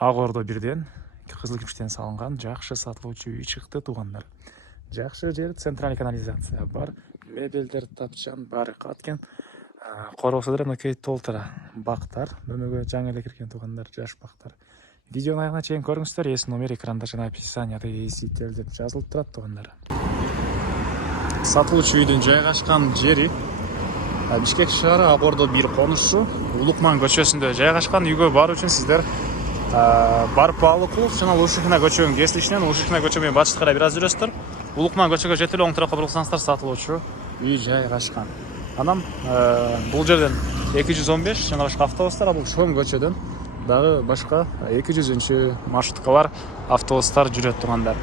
Ак Ордо бирден кызыл кирпичтен салынган жакшы сатылуучу үй чыкты туугандар. Жакшы жер, центральный канализация бар, мебелдер тапчан, баары каткен. Короосу да мынакей толтура бактар, бөлмөгө жаңы эле кирген туугандар, жаш бактар. Видеонун аягына чейин көрүңүздөр, эс номер экранда жана описанияда эсителде жазылып турат туугандар. Сатылуучу үйдүн жайгашкан жери Бишкек шаары Ак Ордо 1 конушу Улукман көчөсүндө жайгашкан. Үйгө баруу үчүн сиздер Барпалыкул жана Ушихина көчөгүнүн кесилишинен Ушихина көчө менен батышка карай бир аз жүрөсүздөр. Улукман көчөгө жетип эле оң тарапка бурулсаңыздар сатылуучу үй жайгашкан. Анан бул жерден 215 жана башка автобустар, бул Шом көчөдөн дагы башка 200 маршруткалар, автобустар жүрөт туугандар.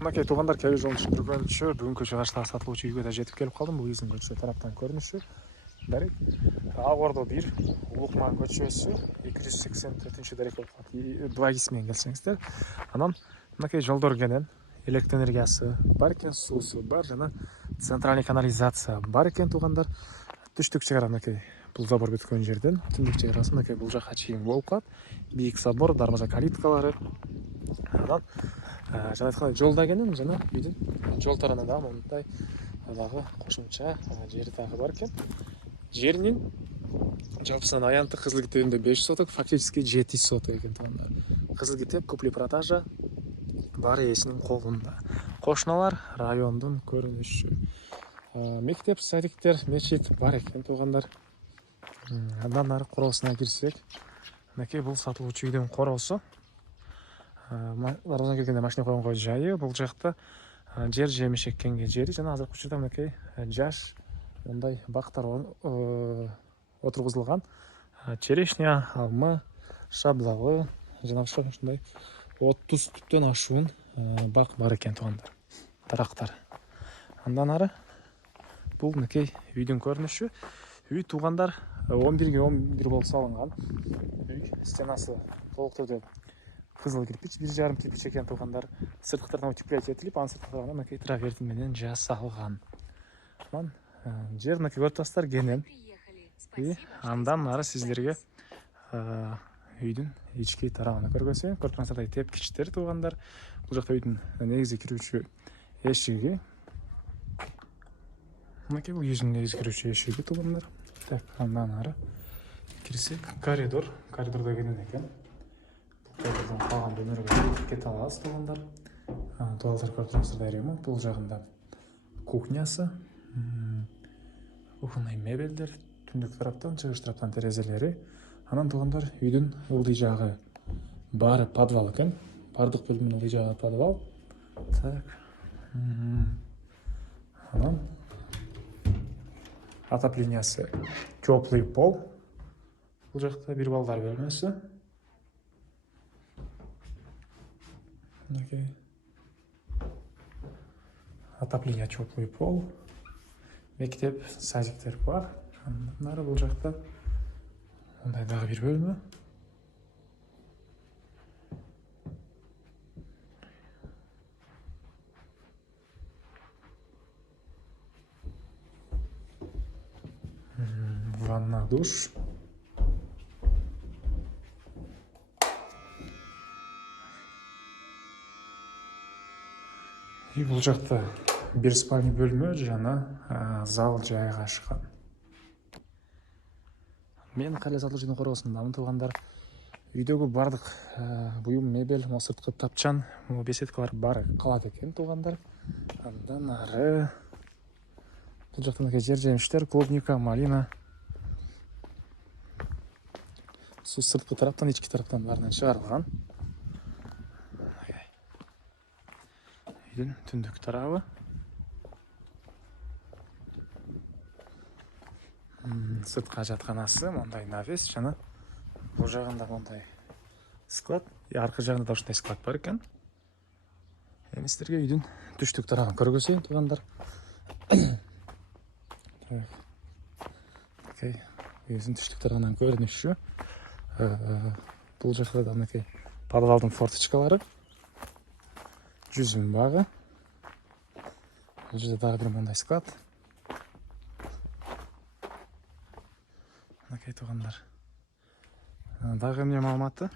Мынакей туугандар, кээ жолун түшүндүргөнчө бүгүнкү чыгыштагы сатылуучу үйгө да жетип келип калдым. Бул биздин көчө тараптан көрүнүшү. Дарек Ак Ордо 1 Улукман көчөсү 284-дарек болуп калат. Благис менен келсеңиздер. Анан мынакей жолдор кенен, электр энергиясы бар экен, суусу бар жана центральный канализация бар экен туугандар. Түштүк чыгара мынакей бул забор бүткөн жерден түндүк чыгарасы мынакей бул жака чейин болуп калат. Бийик забор, дарбаза калиткалары. Анан жана айткандай жолда кенен жана үйдүн жол тарабында дагы мондай дагы кошумча жери дагы бар экен. Жеринин жалпысынан аянты кызыл китебинде 5 соток, фактически 7 соток экен туугандар. Кызыл китеп купли-продажа баары ээсинин колунда. Кошуналар райондун көрүнүшү. Мектеп, садиктер, мечит бар экен туугандар. Андан ары короосуна кирсек, мынакей бул сатылуучу үйдүн короосу. Дарбазадан келгенде машина койгонго жайы, бул жакта жер жемиш эккенге жери жана азыркы учурда мынакей жаш мындай бактар отургузулган. Черешня, алма, шаблавы жана башка ушундай 30 түптөн ашуун бак бар экен туугандар. Тарактар. Андан ары бул мынакей үйдүн көрүнүшү. Үй туугандар 11ге 11 болуп салынган. Үй стенасы толук түрдө кызыл кирпич, 1,5 кирпич экен туугандар. Сырткы тарабынан утеплять этилип, анын сырткы тарабынан мынакей траверти менен жасалган. Анан жер мынакей көрүп турасыздар, кенен. Андан ары сиздерге үйдүн ички тарабын көргөзөйүн. Көрүп турасыздар, тепкичтер туугандар. Бул жакта үйдүн негизи кирүүчү эшиги. Мынакей бул үйдүн негизи кирүүчү эшиги туугандар. Так, андан ары кирсек, коридор. Коридордо кенен экен. Коридордон калган бөлмөлөргө кете алабыз туугандар. Туалеттер көрүп турасыздар дайрему. Бул жагында кухнясы. Кухонный мебелдер, түндүк тараптан, чыгыш тараптан терезелери. Анан туугандар, үйдүн ылдый жагы баары подвал экен. Бардык бөлмөнүн ылдый жагы подвал. Так. Анан отоплениясы теплый пол. Бул жакта бир балдар бөлмөсү. Мынакей отопление, теплый пол. Мектеп, садиктер бар. Андан ары бул жакта мындай дагы бир бөлмө. Ванна, душ. И бул жакта бир спальный бөлмө жана зал жайгашкан. Мен кале сатылуучунун короосундамын туугандар. Үйдөгү бардык буюм, мебель, сырткы тапчан, беседкалар бар калат экен туугандар. Андан ары бул жакта мынакей жер жемиштер, клубника, малина. Суу сырткы тараптан, ички тараптан баарынан чыгарылган. Үйдүн түндүк тарабы. Сыртка жатканасы, мондай навес жана бул жагында мондай склад. Аркы жагында да ушундай склад бар экен. Эми сиздерге үйдүн түштүк тарабын көргөзөйүн туугандар. Окей, үйдүн түштүк тарабынан көрүнүшү. Бул жакта да мынакей подвалдын форточкалары. Жүзүм багы. Бул жерде дагы бир мондай склад. Мынакей туугандар. Дагы эмне маалыматы?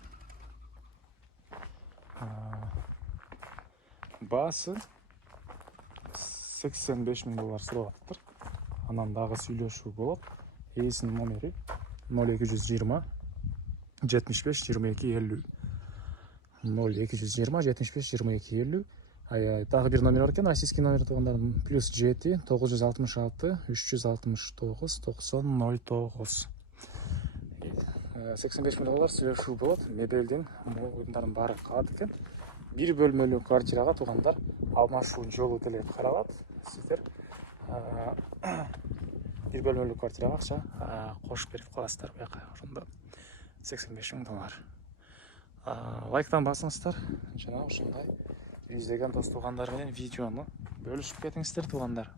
Баасы $85.000 сурап атыптыр. Анан дагы сүйлөшүү болот. Ээсинин номери 0220 75 22 50. 0220 75 22 50. Дагы бир номер бар экен, российский номер туугандардын +7 966 369 9009. $85.000 сүйлөшүү болот. Мебелдин буюмдардын баары калат экен. Бир бөлмөлүү квартирага туугандар алмашуу жолу деле каралат. Сиздер бир бөлмөлүү квартирага акча кошуп берип каласыздар буяка. Ошондо $85.000. Лайктан басыңыздар. Жана ушундай издеген дос туугандар менен видеону бөлүшүп кетиңиздер туугандар.